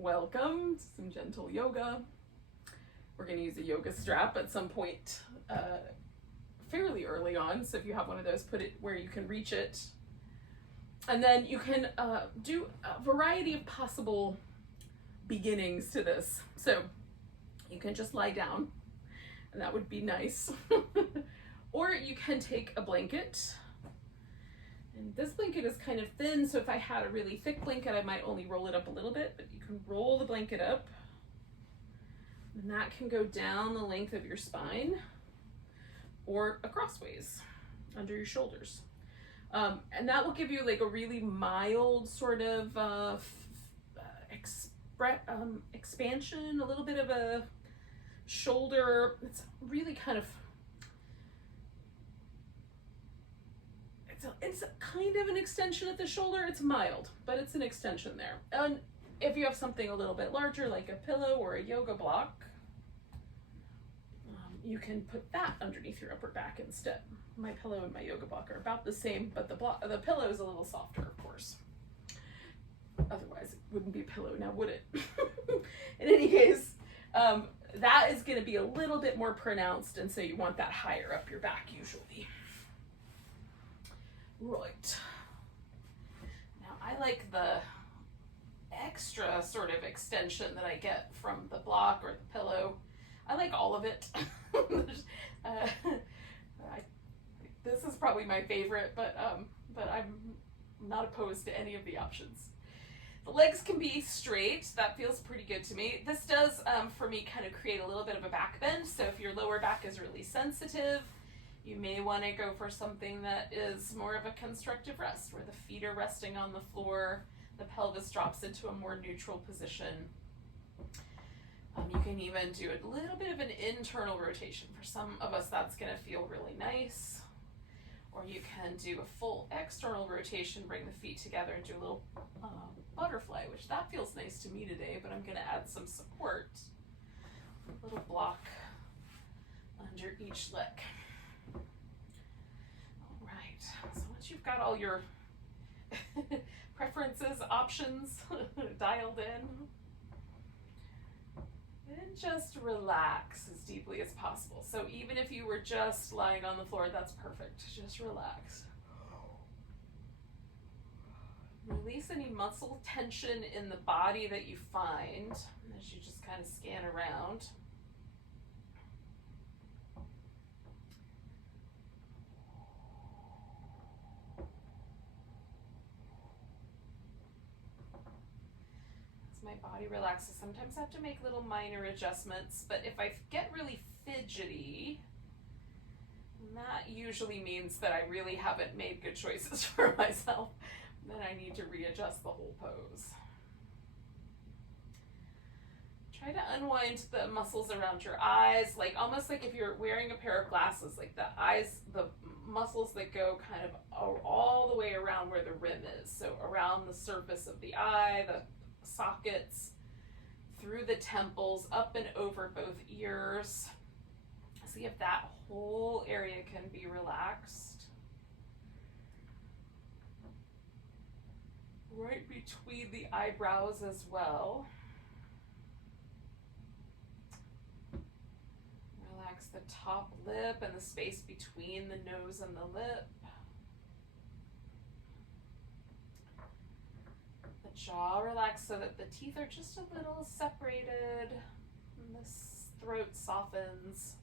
welcome to some gentle yoga. We're going to use a yoga strap at some point fairly early on. So if you have one of those, put it where you can reach it. And then you can do a variety of possible beginnings to this. So you can just lie down, and that would be nice. Or you can take a blanket. And this blanket is kind of thin, so if I had a really thick blanket, I might only roll it up a little bit, but you can roll the blanket up. And that can go down the length of your spine or acrossways under your shoulders. And that will give you like a really mild sort of expansion, a little bit of a shoulder. It's really kind of, it's kind of an extension at the shoulder. It's mild, but it's an extension there. And if you have something a little bit larger, like a pillow or a yoga block, you can put that underneath your upper back instead. My pillow and my yoga block are about the same, but the pillow is a little softer, of course. Otherwise, it wouldn't be a pillow now, would it? In any case, that is going to be a little bit more pronounced, and so you want that higher up your back usually. Right. Now, I like the extra sort of extension that I get from the block or the pillow. I like all of it. This is probably my favorite, but I'm not opposed to any of the options. The legs can be straight. That feels pretty good to me. This does, for me, kind of create a little bit of a back bend. So if your lower back is really sensitive, you may want to go for something that is more of a constructive rest, where the feet are resting on the floor, the pelvis drops into a more neutral position. You can even do a little bit of an internal rotation. For some of us, that's going to feel really nice. Or you can do a full external rotation, bring the feet together and do a little butterfly, which that feels nice to me today, but I'm going to add some support. A little block under each leg. All right, so once you've got all your preferences, options dialed in, and just relax as deeply as possible. So even if you were just lying on the floor, that's perfect. Just relax. Release any muscle tension in the body that you find as you just kind of scan around. My body relaxes. Sometimes I have to make little minor adjustments, but if I get really fidgety, that usually means that I really haven't made good choices for myself. Then I need to readjust the whole pose. Try to unwind the muscles around your eyes, like almost like if you're wearing a pair of glasses, like the eyes, the muscles that go kind of all the way around where the rim is. So around the surface of the eye, the sockets, through the temples, up and over both ears. See if that whole area can be relaxed. Right between the eyebrows as well. Relax the top lip and the space between the nose and the lip. Jaw relaxed so that the teeth are just a little separated and the throat softens.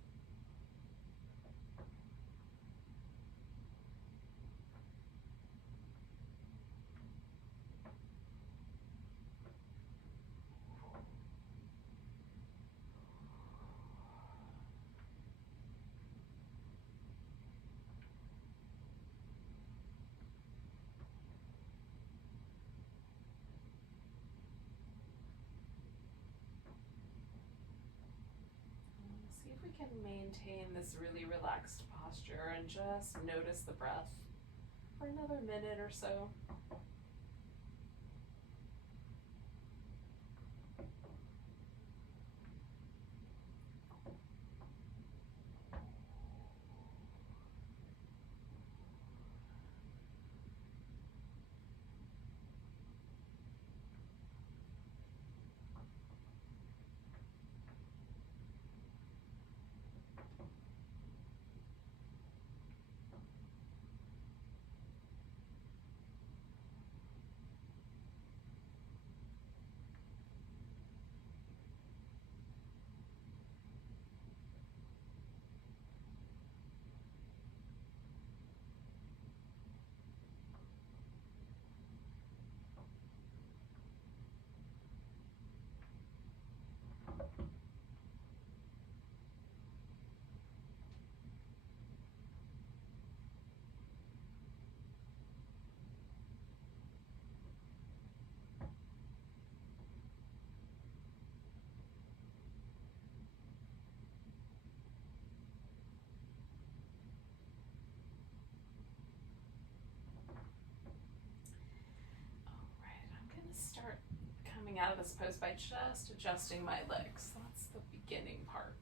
Can maintain this really relaxed posture and just notice the breath for another minute or so. coming out of this pose by just adjusting my legs. That's the beginning part.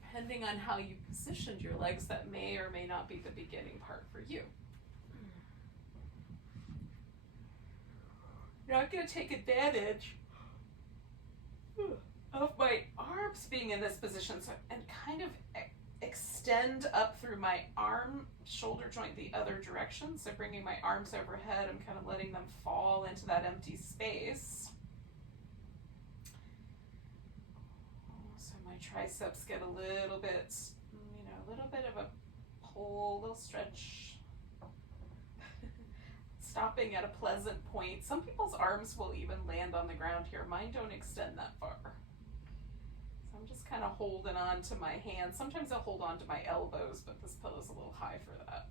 Depending on how you positioned your legs, that may or may not be the beginning part for you. Now I'm going to take advantage of my arms being in this position and kind of extend up through my arm shoulder joint the other direction. So bringing my arms overhead, I'm kind of letting them fall into that empty space. So my triceps get a little bit, a little bit of a pull, a little stretch. Stopping at a pleasant point. Some people's arms will even land on the ground here. Mine don't extend that far. So I'm just kind of holding on to my hands. Sometimes I'll hold on to my elbows, but this pillow's a little high for that.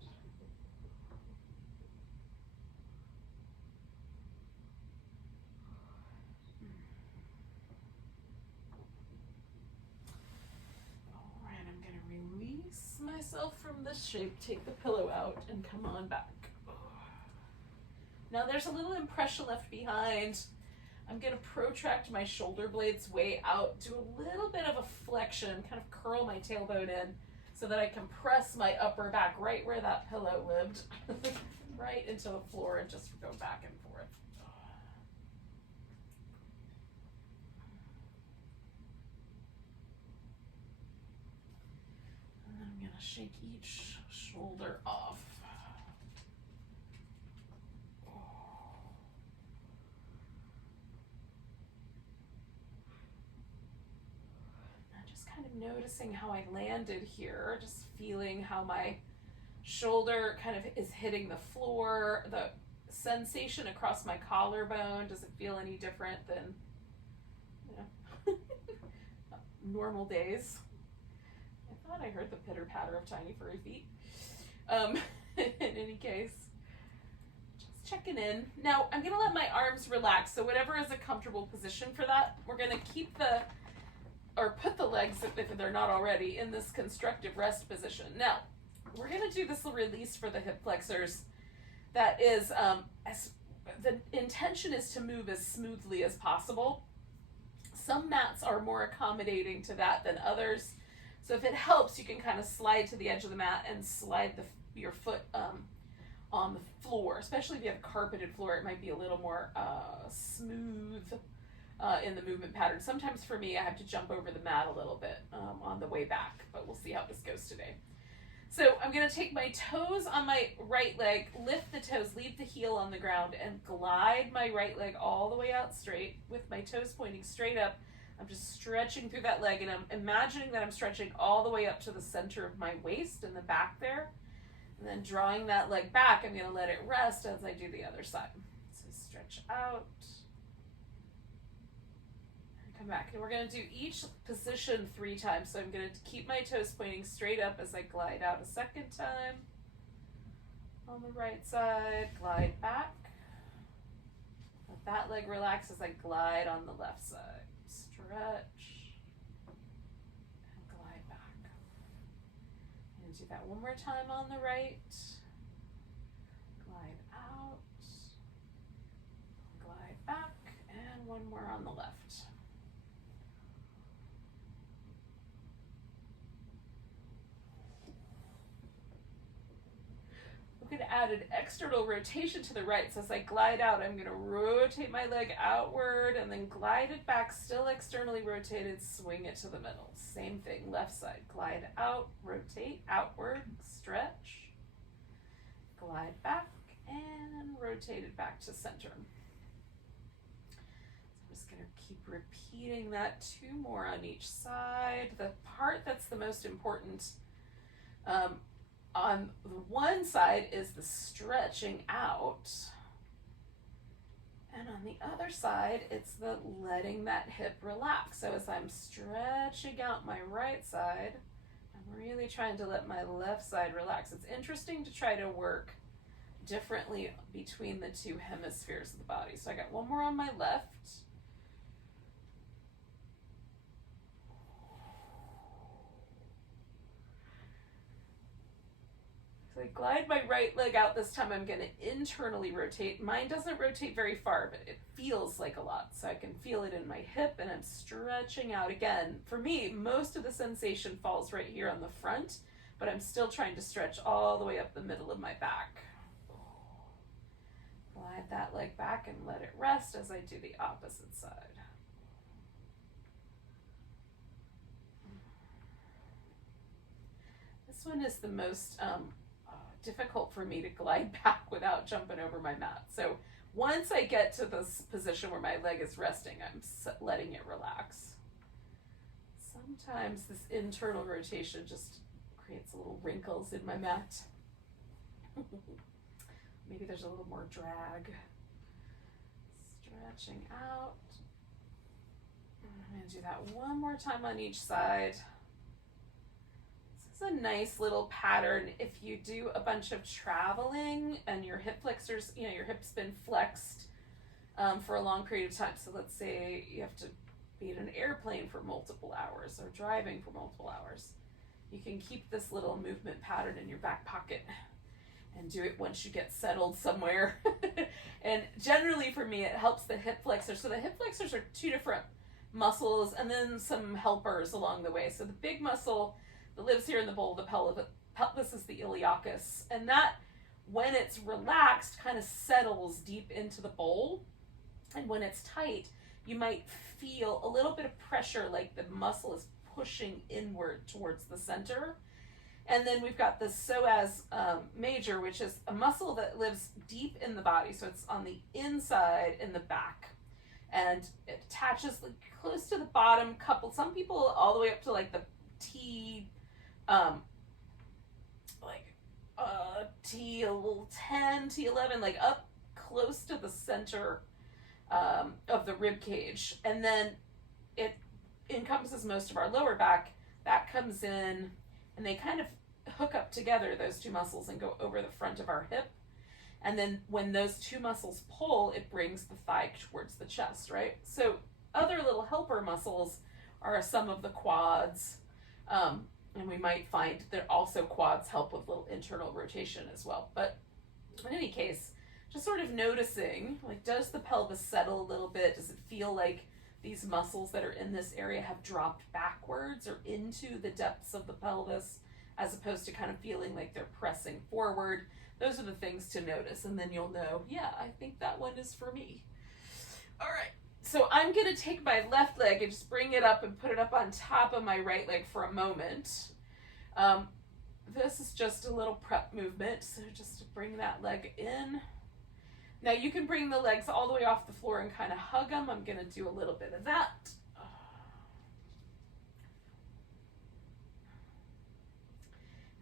All right, I'm going to release myself from this shape, take the pillow out, and come on back. Now there's a little impression left behind. I'm going to protract my shoulder blades way out, do a little bit of a flexion, kind of curl my tailbone in so that I can press my upper back right where that pillow lived, right into the floor and just go back and forth. And then I'm going to shake each shoulder off. Noticing how I landed here, just feeling how my shoulder kind of is hitting the floor, the sensation across my collarbone. Does it feel any different than normal days? I thought I heard the pitter patter of tiny furry feet. In any case, just checking in. Now I'm gonna let my arms relax, so whatever is a comfortable position for that, we're gonna keep put the legs, if they're not already, in this constructive rest position. Now, we're going to do this release for the hip flexors. That is, the intention is to move as smoothly as possible. Some mats are more accommodating to that than others. So if it helps, you can kind of slide to the edge of the mat and slide your foot on the floor. Especially if you have carpeted floor, it might be a little more smooth in the movement pattern. Sometimes for me, I have to jump over the mat a little bit on the way back, but we'll see how this goes today. So I'm going to take my toes on my right leg, lift the toes, leave the heel on the ground, and glide my right leg all the way out straight with my toes pointing straight up. I'm just stretching through that leg, and I'm imagining that I'm stretching all the way up to the center of my waist in the back there. And then drawing that leg back, I'm going to let it rest as I do the other side. So stretch out. Come back, and we're going to do each position 3 times. So I'm going to keep my toes pointing straight up as I glide out a second time. On the right side, glide back. Let that leg relax as I glide on the left side. Stretch and glide back. And do that one more time on the right. Glide out, glide back, and one more on the left. I'm going to add an external rotation to the right. So as I glide out, I'm going to rotate my leg outward and then glide it back, still externally rotated, swing it to the middle. Same thing, left side. Glide out, rotate, outward, stretch, glide back, and rotate it back to center. So I'm just going to keep repeating that 2 more on each side. The part that's the most important on the one side is the stretching out, and on the other side, it's the letting that hip relax. So as I'm stretching out my right side, I'm really trying to let my left side relax. It's interesting to try to work differently between the 2 hemispheres of the body. So I got one more on my left. If I glide my right leg out this time, I'm going to internally rotate. Mine doesn't rotate very far, but it feels like a lot. So I can feel it in my hip, and I'm stretching out again. For me, most of the sensation falls right here on the front, but I'm still trying to stretch all the way up the middle of my back. Glide that leg back and let it rest as I do the opposite side. This one is the most difficult for me to glide back without jumping over my mat. So once I get to this position where my leg is resting, I'm letting it relax. Sometimes this internal rotation just creates little wrinkles in my mat. Maybe there's a little more drag. Stretching out. I'm going to do that one more time on each side. This is a nice little pattern if you do a bunch of traveling and your hip flexors, your hip's been flexed for a long period of time. So let's say you have to be in an airplane for multiple hours or driving for multiple hours. You can keep this little movement pattern in your back pocket and do it once you get settled somewhere. And generally for me, it helps the hip flexors. So the hip flexors are two different muscles and then some helpers along the way. So the big muscle that lives here in the bowl of the pelvis is the iliacus. And that, when it's relaxed, kind of settles deep into the bowl. And when it's tight, you might feel a little bit of pressure, like the muscle is pushing inward towards the center. And then we've got the psoas major, which is a muscle that lives deep in the body. So it's on the inside in the back. And it attaches close to the bottom couple. Some people all the way up to like the T10, T11, like up close to the center of the rib cage. And then it encompasses most of our lower back. That comes in, and they kind of hook up together, those two muscles, and go over the front of our hip. And then when those two muscles pull, it brings the thigh towards the chest, right? So other little helper muscles are some of the quads. And we might find that also quads help with little internal rotation as well. But in any case, just sort of noticing, like, does the pelvis settle a little bit? Does it feel like these muscles that are in this area have dropped backwards or into the depths of the pelvis, as opposed to kind of feeling like they're pressing forward? Those are the things to notice, and then you'll know, yeah, I think that one is for me. All right, so I'm gonna take my left leg and just bring it up and put it up on top of my right leg for a moment. This is just a little prep movement, so just to bring that leg in. Now you can bring the legs all the way off the floor and kind of hug them. I'm gonna do a little bit of that.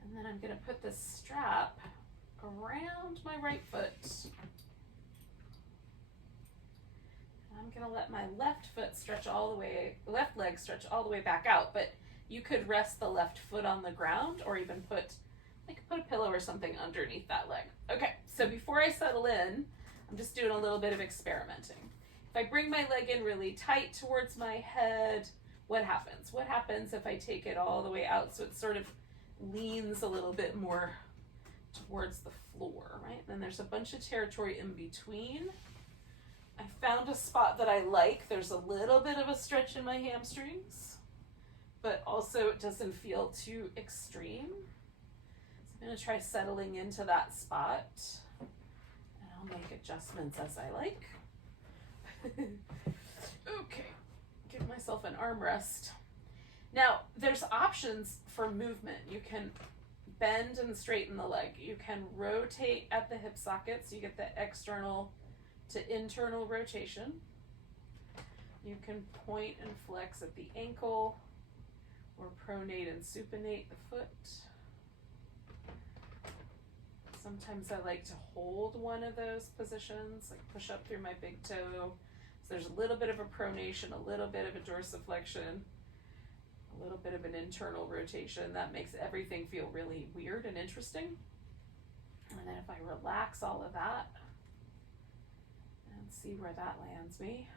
And then I'm gonna put this strap around my right foot. I'm gonna let my left leg stretch all the way back out, but you could rest the left foot on the ground or even put a pillow or something underneath that leg. Okay, so before I settle in, I'm just doing a little bit of experimenting. If I bring my leg in really tight towards my head, what happens? What happens if I take it all the way out so it sort of leans a little bit more towards the floor, right? And then there's a bunch of territory in between. I found a spot that I like. There's a little bit of a stretch in my hamstrings, but also it doesn't feel too extreme. So I'm going to try settling into that spot, and I'll make adjustments as I like. Okay, give myself an armrest. Now, there's options for movement. You can bend and straighten the leg. You can rotate at the hip socket, so you get the external to internal rotation. You can point and flex at the ankle, or pronate and supinate the foot. Sometimes I like to hold one of those positions, like push up through my big toe. So there's a little bit of a pronation, a little bit of a dorsiflexion, a little bit of an internal rotation. That makes everything feel really weird and interesting. And then if I relax all of that and see where that lands me.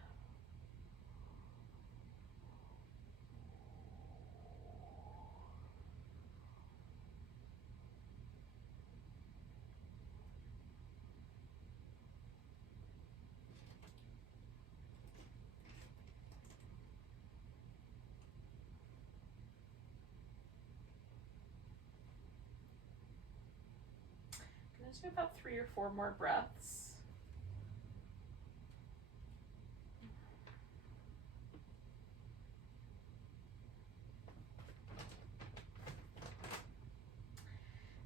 do about 3 or 4 more breaths.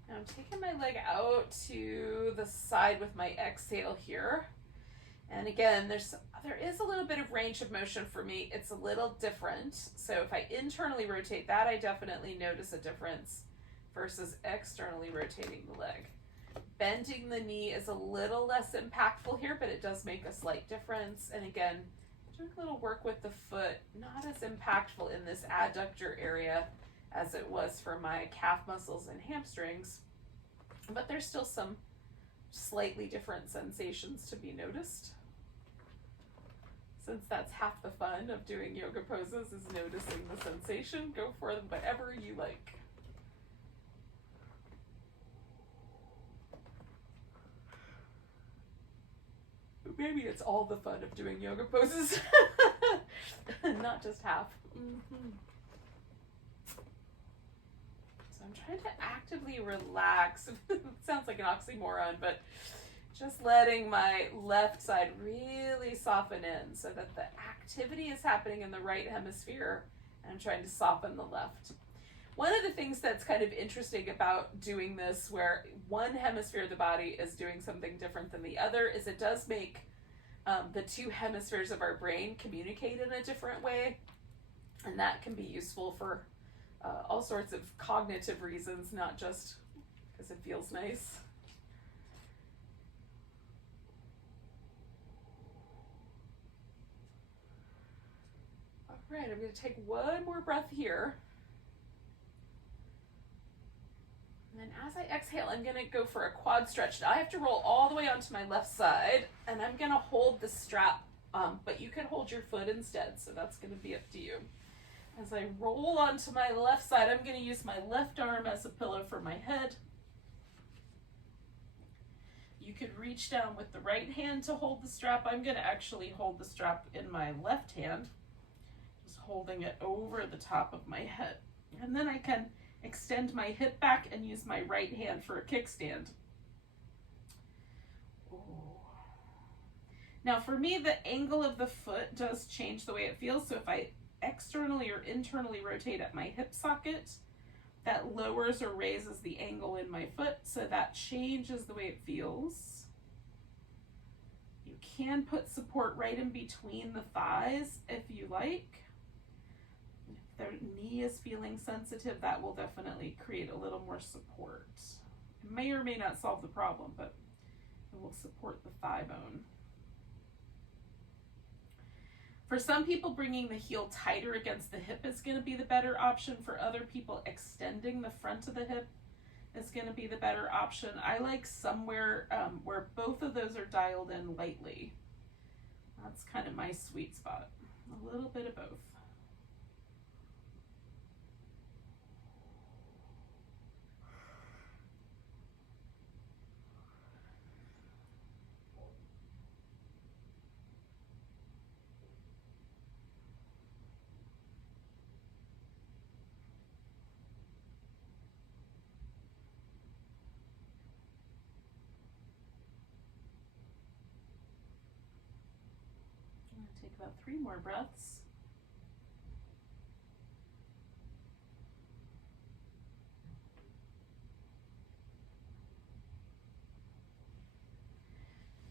Now I'm taking my leg out to the side with my exhale here. And again, there is a little bit of range of motion for me. It's a little different. So if I internally rotate that, I definitely notice a difference versus externally rotating the leg. Bending the knee is a little less impactful here, but it does make a slight difference. And again, doing a little work with the foot, not as impactful in this adductor area as it was for my calf muscles and hamstrings, but there's still some slightly different sensations to be noticed. Since that's half the fun of doing yoga poses, is noticing the sensation. Go for whatever you like. Maybe it's all the fun of doing yoga poses, not just half. So I'm trying to actively relax. It sounds like an oxymoron, but just letting my left side really soften in so that the activity is happening in the right hemisphere, and I'm trying to soften the left. One of the things that's kind of interesting about doing this, where one hemisphere of the body is doing something different than the other, is it does make the two hemispheres of our brain communicate in a different way, and that can be useful for all sorts of cognitive reasons, not just because it feels nice. All right, I'm going to take one more breath here. And then as I exhale, I'm going to go for a quad stretch. Now I have to roll all the way onto my left side, and I'm going to hold the strap, but you can hold your foot instead, so that's going to be up to you. As I roll onto my left side, I'm going to use my left arm as a pillow for my head. You could reach down with the right hand to hold the strap. I'm going to actually hold the strap in my left hand, just holding it over the top of my head. And then I can extend my hip back and use my right hand for a kickstand. Now for me, the angle of the foot does change the way it feels. So if I externally or internally rotate at my hip socket, that lowers or raises the angle in my foot, so that changes the way it feels. You can put support right in between the thighs if you like. If the knee is feeling sensitive, that will definitely create a little more support. It may or may not solve the problem, but it will support the thigh bone. For some people, bringing the heel tighter against the hip is going to be the better option. For other people, extending the front of the hip is going to be the better option. I like somewhere where both of those are dialed in lightly. That's kind of my sweet spot. A little bit of both. Take about 3 more breaths.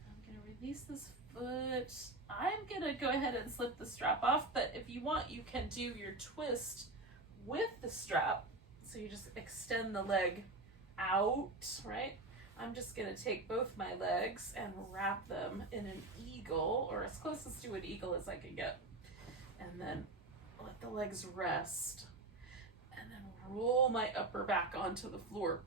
I'm going to release this foot. I'm going to go ahead and slip the strap off, but if you want, you can do your twist with the strap. So you just extend the leg out, right? I'm just going to take both my legs and wrap them in an eagle, or as closest to an eagle as I can get. And then let the legs rest. And then roll my upper back onto the floor.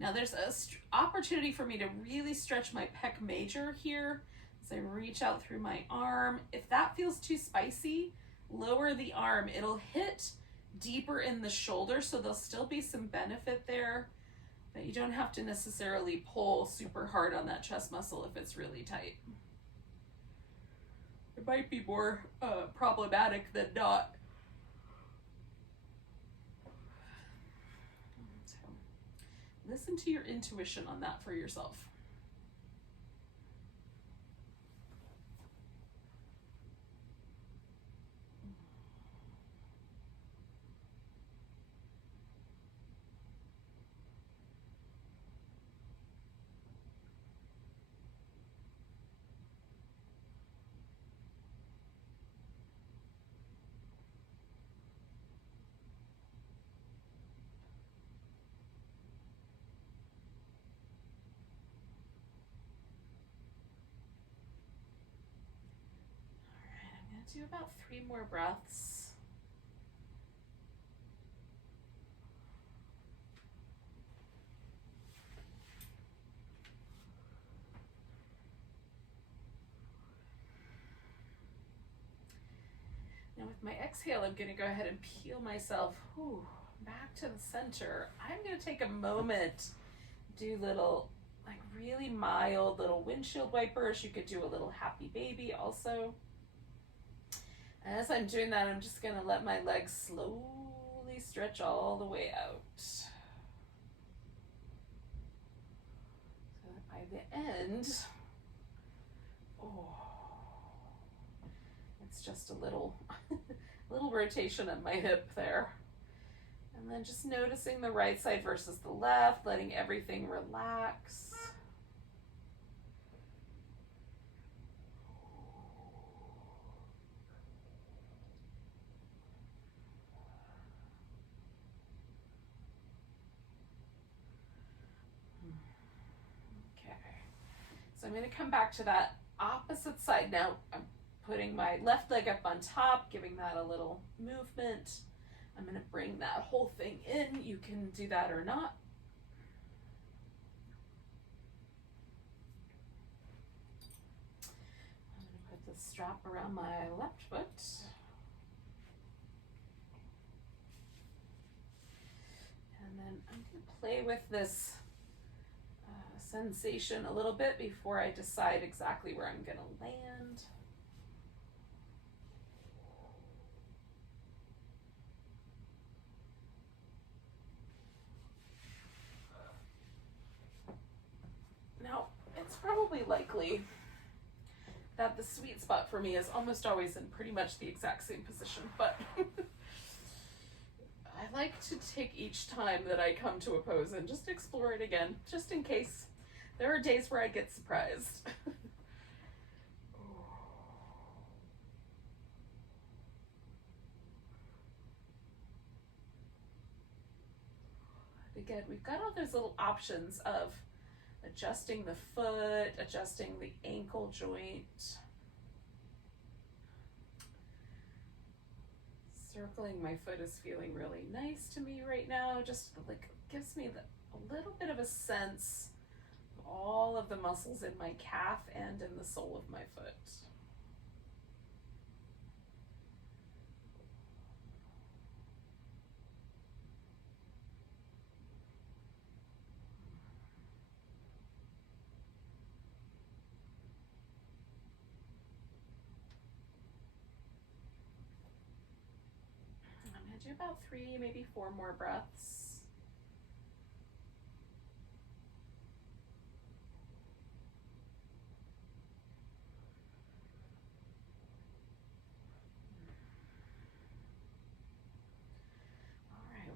Now there's an opportunity for me to really stretch my pec major here as I reach out through my arm. If that feels too spicy, lower the arm. It'll hit deeper in the shoulder, so there'll still be some benefit there, but you don't have to necessarily pull super hard on that chest muscle if it's really tight. It might be more problematic than not. listen to your intuition on that for yourself. Do about 3 more breaths. Now with my exhale, I'm going to go ahead and peel myself back to the center. I'm going to take a moment, do little, like really mild little windshield wipers. You could do a little happy baby also. As I'm doing that, I'm just going to let my legs slowly stretch all the way out. So that by the end, it's just a little, little rotation of my hip there. And then just noticing the right side versus the left, letting everything relax. So I'm going to come back to that opposite side now. I'm putting my left leg up on top, giving that a little movement. I'm going to bring that whole thing in. You can do that or not. I'm going to put the strap around my left foot. And then I'm going to play with this sensation a little bit before I decide exactly where I'm going to land. Now, it's probably likely that the sweet spot for me is almost always in pretty much the exact same position, but I like to take each time that I come to a pose and just explore it again, just in case. There are days where I get surprised. Again, we've got all those little options of adjusting the foot, adjusting the ankle joint, circling my foot is feeling really nice to me right now. Just like gives me a little bit of a sense of all of the muscles in my calf and in the sole of my foot. I'm going to do about 3, maybe 4 more breaths.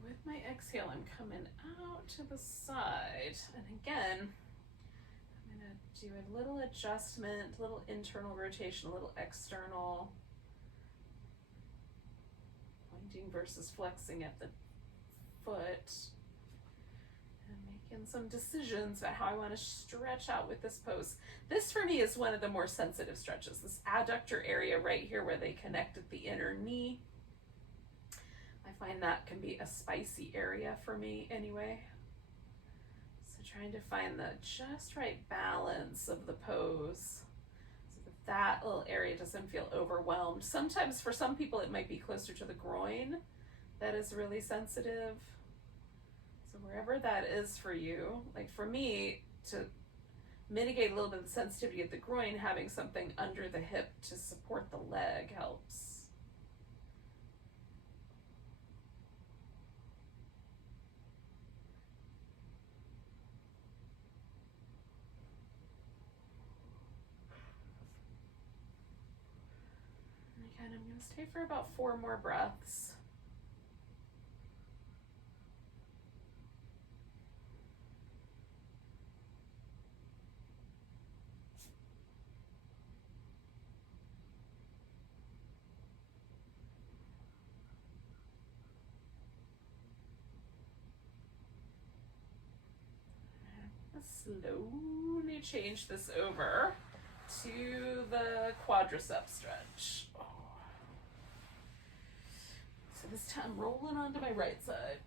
With my exhale, I'm coming out to the side. And again, I'm going to do a little adjustment, a little internal rotation, a little external. Pointing versus flexing at the foot. And making some decisions about how I want to stretch out with this pose. This for me is one of the more sensitive stretches. This adductor area right here where they connect at the inner knee. I find that can be a spicy area for me anyway. So trying to find the just right balance of the pose so that that little area doesn't feel overwhelmed. Sometimes for some people it might be closer to the groin that is really sensitive. So wherever that is for you, like for me, to mitigate a little bit of the sensitivity of the groin, having something under the hip to support the leg helps. Stay for about 4 more breaths. Slowly change this over to the quadricep stretch. Oh. So this time rolling onto my right side.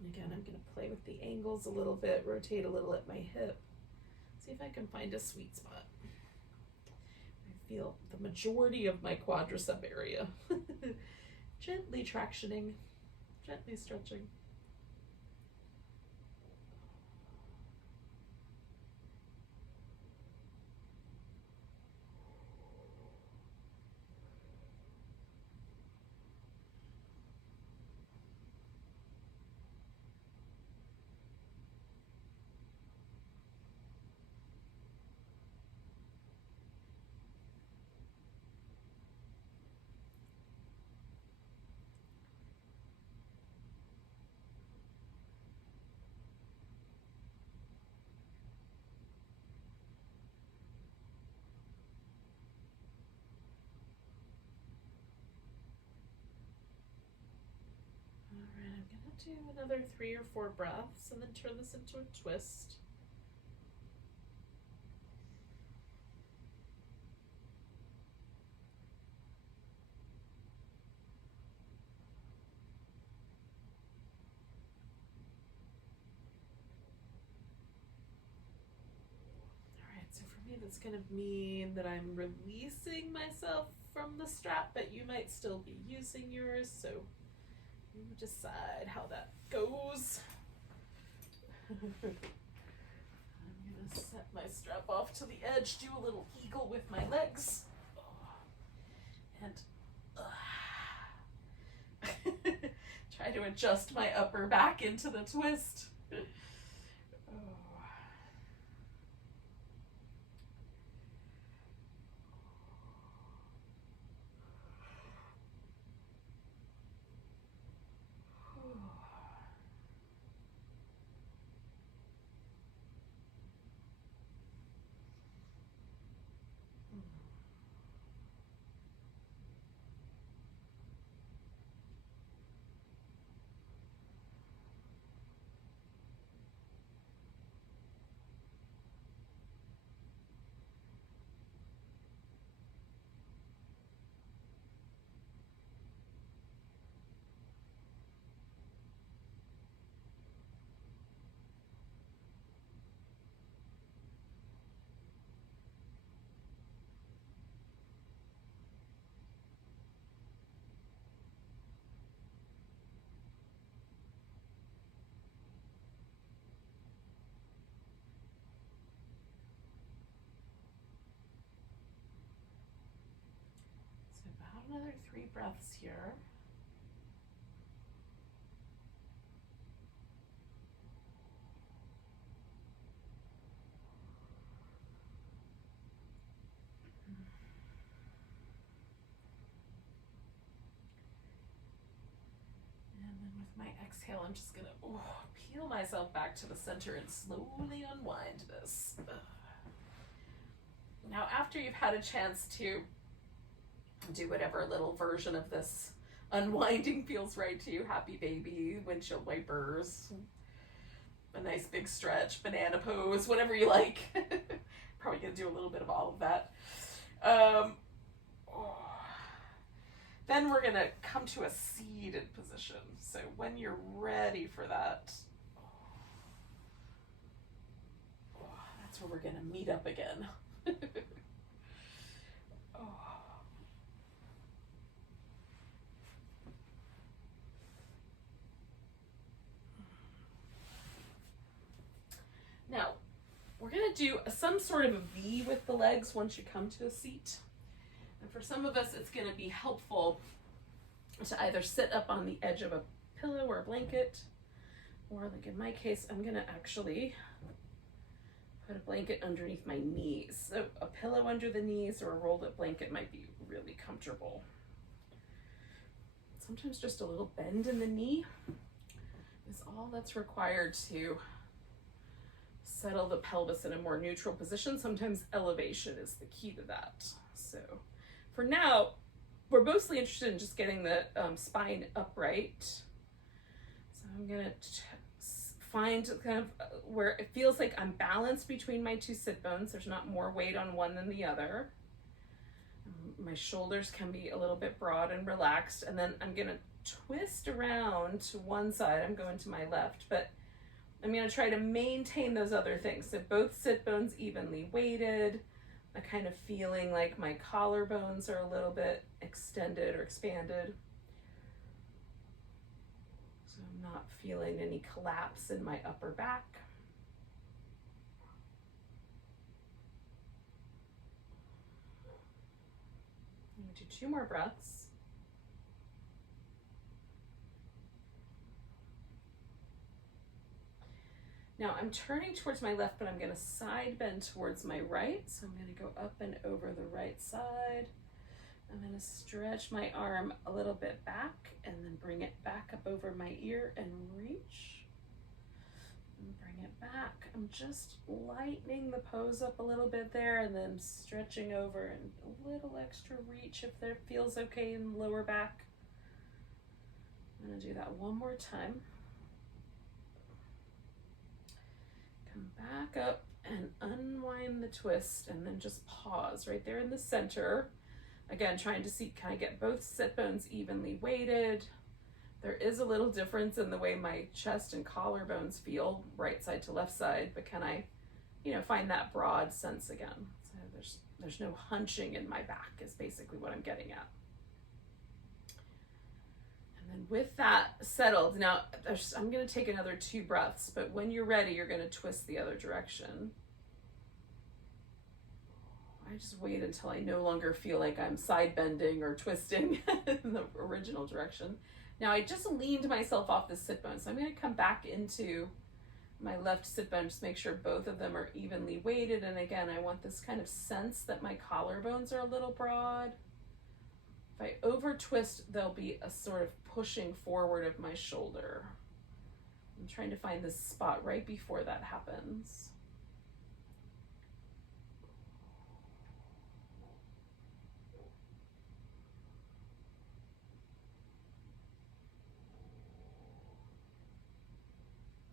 And again, I'm going to play with the angles a little bit, rotate a little at my hip, see if I can find a sweet spot. I feel the majority of my quadricep area. Gently tractioning, gently stretching. Do another 3 or 4 breaths and then turn this into a twist. All right, so for me that's going to mean that I'm releasing myself from the strap, but you might still be using yours, so you decide how that goes. I'm gonna set my strap off to the edge, do a little eagle with my legs, and try to adjust my upper back into the twist. Another 3 breaths here. And then with my exhale, I'm just gonna peel myself back to the center and slowly unwind this. Now, after you've had a chance to do whatever little version of this unwinding feels right to you, happy baby, windshield wipers, a nice big stretch, banana pose, whatever you like. Probably gonna do a little bit of all of that. Then we're gonna come to a seated position. So when you're ready for that, that's where we're gonna meet up again. Now, we're going to do some sort of a V with the legs once you come to a seat. And for some of us, it's going to be helpful to either sit up on the edge of a pillow or a blanket, Or like in my case, I'm gonna actually put a blanket underneath my knees. So a pillow under the knees or a rolled up blanket might be really comfortable. Sometimes just a little bend in the knee is all that's required to settle the pelvis in a more neutral position. Sometimes elevation is the key to that. So for now, we're mostly interested in just getting the spine upright. So I'm gonna find kind of where it feels like I'm balanced between my two sit bones. There's not more weight on one than the other. My shoulders can be a little bit broad and relaxed, and then I'm gonna twist around to one side. I'm going to my left, but I'm gonna try to maintain those other things. So both sit bones evenly weighted. I'm kind of feeling like my collarbones are a little bit extended or expanded. So I'm not feeling any collapse in my upper back. I'm gonna do 2 more breaths. Now I'm turning towards my left, but I'm gonna side bend towards my right. So I'm gonna go up and over the right side. I'm gonna stretch my arm a little bit back and then bring it back up over my ear and reach. And bring it back. I'm just lightening the pose up a little bit there and then stretching over and a little extra reach if that feels okay in the lower back. I'm gonna do that one more time. Come back up and unwind the twist and then just pause right there in the center. Again, trying to see, can I get both sit bones evenly weighted? There is a little difference in the way my chest and collarbones feel, right side to left side, but can I, find that broad sense again? So there's no hunching in my back is basically what I'm getting at. And then with that settled, now I'm gonna take another 2 breaths, but when you're ready, you're gonna twist the other direction. I just wait until I no longer feel like I'm side bending or twisting in the original direction. Now I just leaned myself off the sit bone, so I'm going to come back into my left sit bone, just make sure both of them are evenly weighted. And again, I want this kind of sense that my collarbones are a little broad. If I over twist, there'll be a sort of pushing forward of my shoulder. I'm trying to find this spot right before that happens.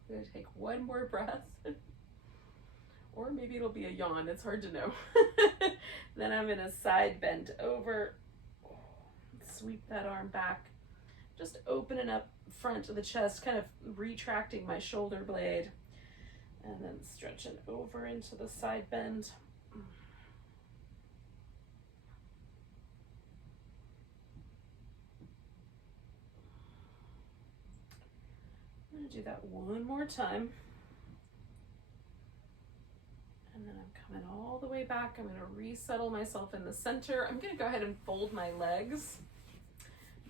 I'm gonna take one more breath, or maybe it'll be a yawn, it's hard to know. Then I'm gonna side bend over, sweep that arm back, just opening up front of the chest, kind of retracting my shoulder blade, and then stretching over into the side bend. I'm gonna do that one more time. And then I'm coming all the way back. I'm gonna resettle myself in the center. I'm gonna go ahead and fold my legs.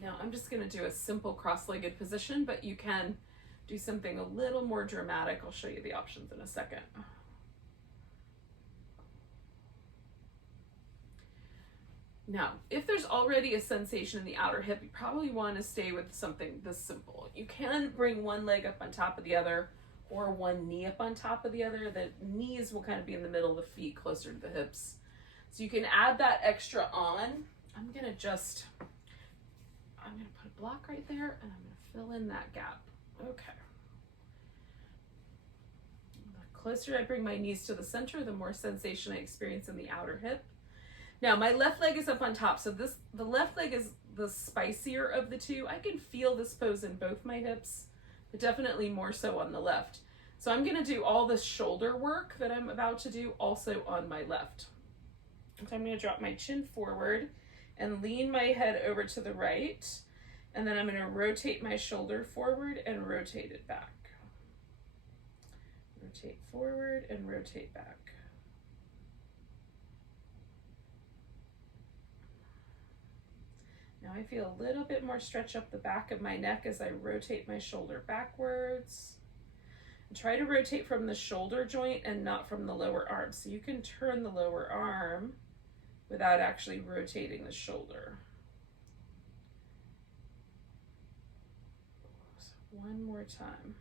Now I'm just gonna do a simple cross-legged position, but you can do something a little more dramatic. I'll show you the options in a second. Now, if there's already a sensation in the outer hip, you probably want to stay with something this simple. You can bring one leg up on top of the other or one knee up on top of the other. The knees will kind of be in the middle of the feet, closer to the hips. So you can add that extra on. I'm going to put a block right there and I'm going to fill in that gap. Okay. The closer I bring my knees to the center, the more sensation I experience in the outer hip. Now my left leg is up on top, so the left leg is the spicier of the two. I can feel this pose in both my hips, but definitely more so on the left. So I'm gonna do all this shoulder work that I'm about to do also on my left. So I'm gonna drop my chin forward and lean my head over to the right, and then I'm gonna rotate my shoulder forward and rotate it back. Rotate forward and rotate back. Now I feel a little bit more stretch up the back of my neck as I rotate my shoulder backwards. And try to rotate from the shoulder joint and not from the lower arm. So you can turn the lower arm without actually rotating the shoulder. So one more time.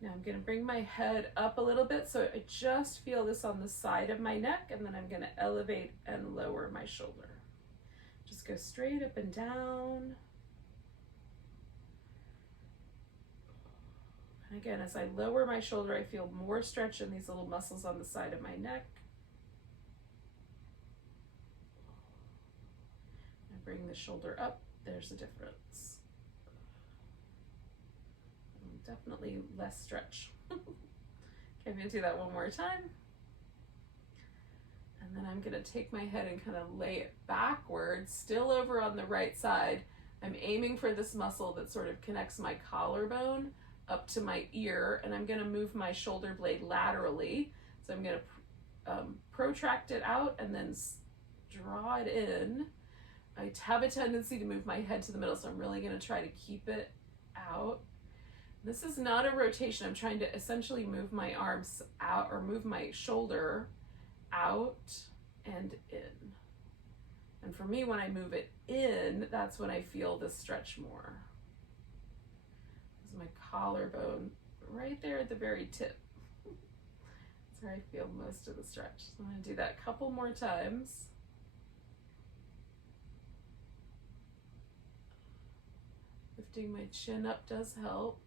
Now I'm going to bring my head up a little bit so I just feel this on the side of my neck, and then I'm going to elevate and lower my shoulder. Just go straight up and down. And again, as I lower my shoulder, I feel more stretch in these little muscles on the side of my neck. I bring the shoulder up, there's a difference. Definitely less stretch. Okay, I'm gonna do that one more time. And then I'm gonna take my head and kind of lay it backwards, still over on the right side. I'm aiming for this muscle that sort of connects my collarbone up to my ear, and I'm gonna move my shoulder blade laterally. So I'm gonna protract it out and then draw it in. I have a tendency to move my head to the middle, so I'm really gonna try to keep it out. This is not a rotation. I'm trying to essentially move my arms out, or move my shoulder out and in. And for me, when I move it in, that's when I feel the stretch more. This is my collarbone right there at the very tip. That's where I feel most of the stretch. So I'm going to do that a couple more times. Lifting my chin up does help.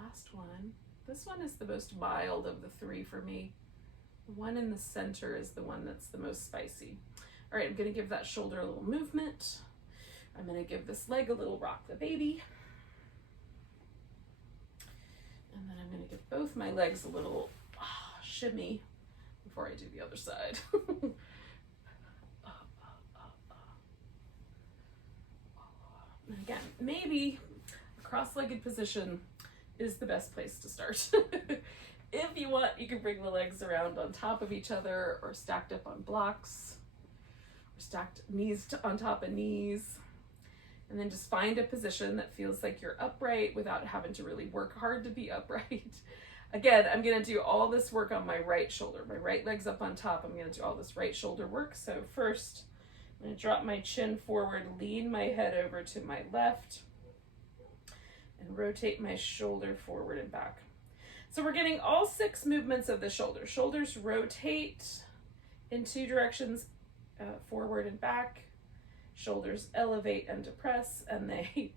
Last one. This one is the most mild of the three for me. The one in the center is the one that's the most spicy. All right, I'm going to give that shoulder a little movement. I'm going to give this leg a little rock the baby. And then I'm going to give both my legs a little shimmy before I do the other side. And again, maybe a cross-legged position is the best place to start. If you want, you can bring the legs around on top of each other, or stacked up on blocks, or stacked knees on top of knees. And then just find a position that feels like you're upright without having to really work hard to be upright. Again, I'm gonna do all this work on my right shoulder. My right leg's up on top. I'm gonna do all this right shoulder work. So first, I'm gonna drop my chin forward, lean my head over to my left, and rotate my shoulder forward and back. So we're getting all 6 movements of the shoulder. Shoulders rotate in 2 directions, forward and back. Shoulders elevate and depress, and they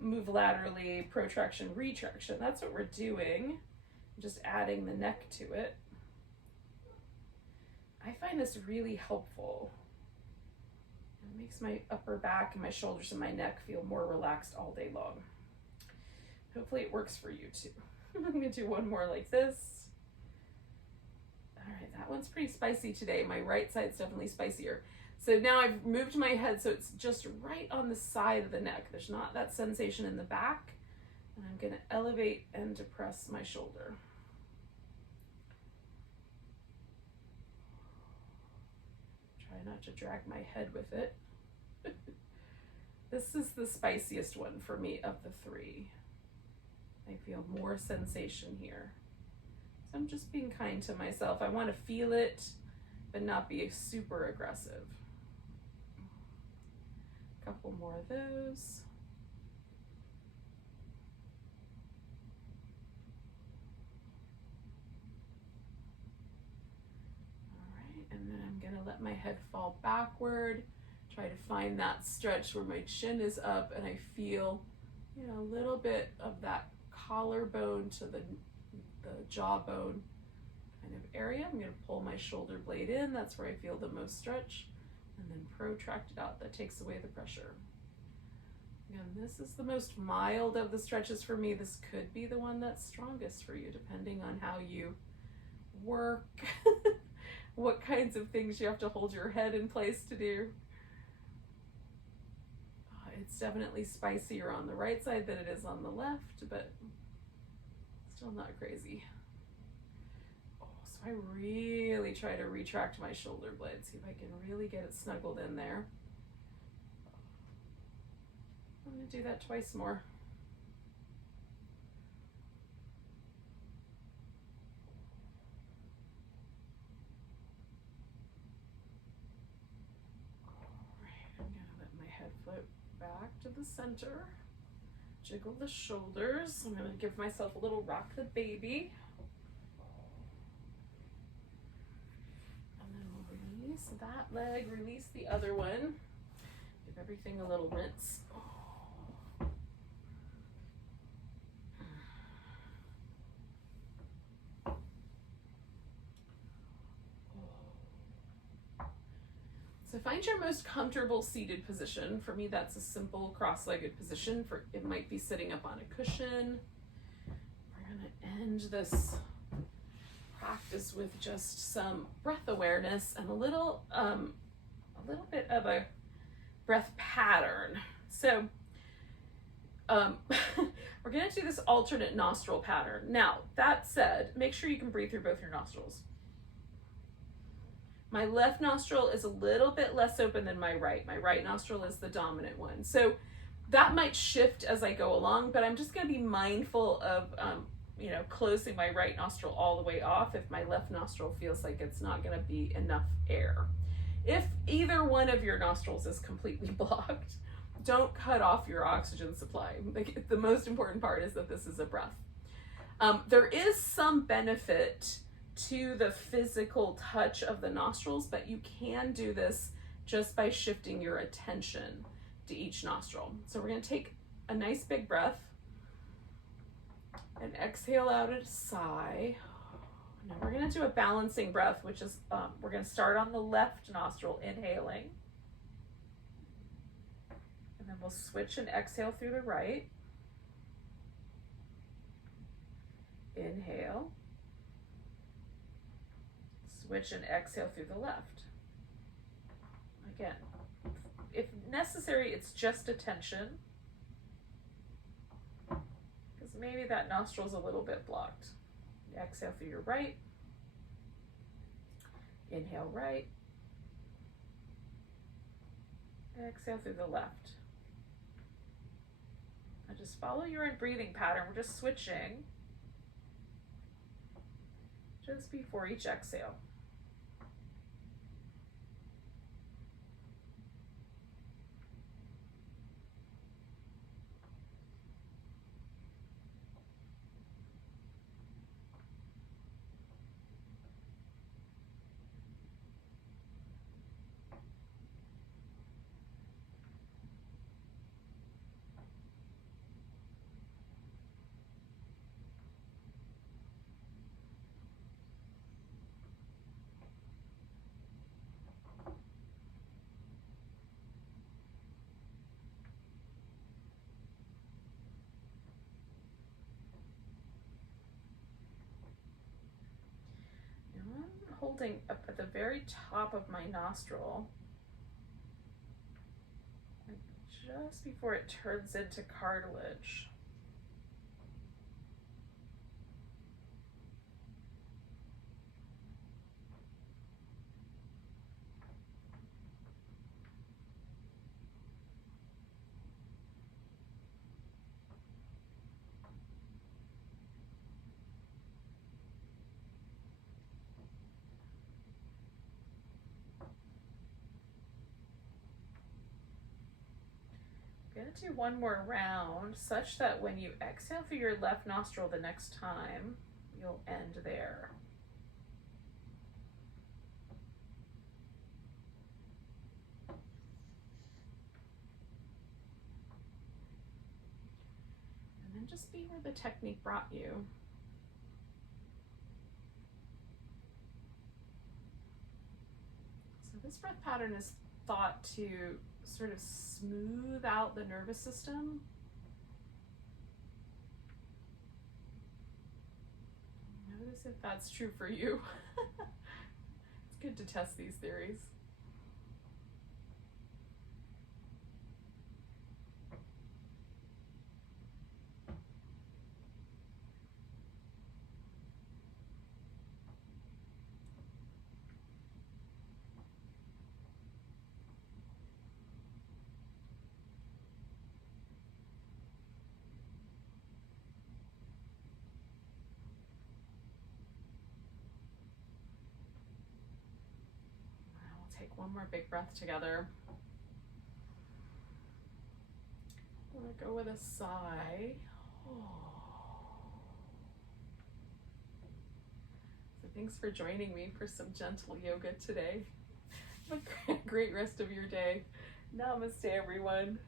move laterally, protraction, retraction. That's what we're doing. I'm just adding the neck to it. I find this really helpful. It makes my upper back and my shoulders and my neck feel more relaxed all day long. Hopefully it works for you too. I'm gonna do one more like this. All right, that one's pretty spicy today. My right side's definitely spicier. So now I've moved my head so it's just right on the side of the neck. There's not that sensation in the back. And I'm gonna elevate and depress my shoulder. Try not to drag my head with it. This is the spiciest one for me of the 3. I feel more sensation here. So I'm just being kind to myself. I want to feel it, but not be super aggressive. A couple more of those. All right, and then I'm gonna let my head fall backward. Try to find that stretch where my chin is up and I feel, a little bit of that collarbone to the jawbone kind of area. I'm going to pull my shoulder blade in. That's where I feel the most stretch, and then protract it out. That takes away the pressure. Again, this is the most mild of the stretches for me. This could be the one that's strongest for you, depending on how you work, what kinds of things you have to hold your head in place to do. It's definitely spicier on the right side than it is on the left, but still not crazy. Oh, so I really try to retract my shoulder blade, see if I can really get it snuggled in there. I'm going to do that twice more. I'm going to let my head float back to the center. Jiggle the shoulders. I'm going to give myself a little rock the baby. And then we'll release that leg, release the other one. Give everything a little rinse. So find your most comfortable seated position. For me, that's a simple cross-legged position. It might be sitting up on a cushion. We're gonna end this practice with just some breath awareness and a little bit of a breath pattern. So we're gonna do this alternate nostril pattern. Now, that said, make sure you can breathe through both your nostrils. My left nostril is a little bit less open than my right. My right nostril is the dominant one. So that might shift as I go along, but I'm just going to be mindful of, closing my right nostril all the way off if my left nostril feels like it's not going to be enough air. If either one of your nostrils is completely blocked, don't cut off your oxygen supply. Like, the most important part is that this is a breath. There is some benefit to the physical touch of the nostrils, but you can do this just by shifting your attention to each nostril. So we're going to take a nice big breath and exhale out a sigh. Now we're going to do a balancing breath, which is we're going to start on the left nostril, inhaling, and then we'll switch and exhale through the right. Inhale. Switch and exhale through the left. Again, if necessary, it's just attention, because maybe that nostril's a little bit blocked. Exhale through your right. Inhale right. Exhale through the left. Now just follow your breathing pattern. We're just switching just before each exhale. Holding up at the very top of my nostril, just before it turns into cartilage. I'm going to do one more round, such that when you exhale through your left nostril the next time, you'll end there. And then just be where the technique brought you. So this breath pattern is thought to sort of smooth out the nervous system. Notice if that's true for you. It's good to test these theories. take one more big breath together. I'm gonna go with a sigh. So thanks for joining me for some gentle yoga today. Have a great rest of your day. Namaste, everyone.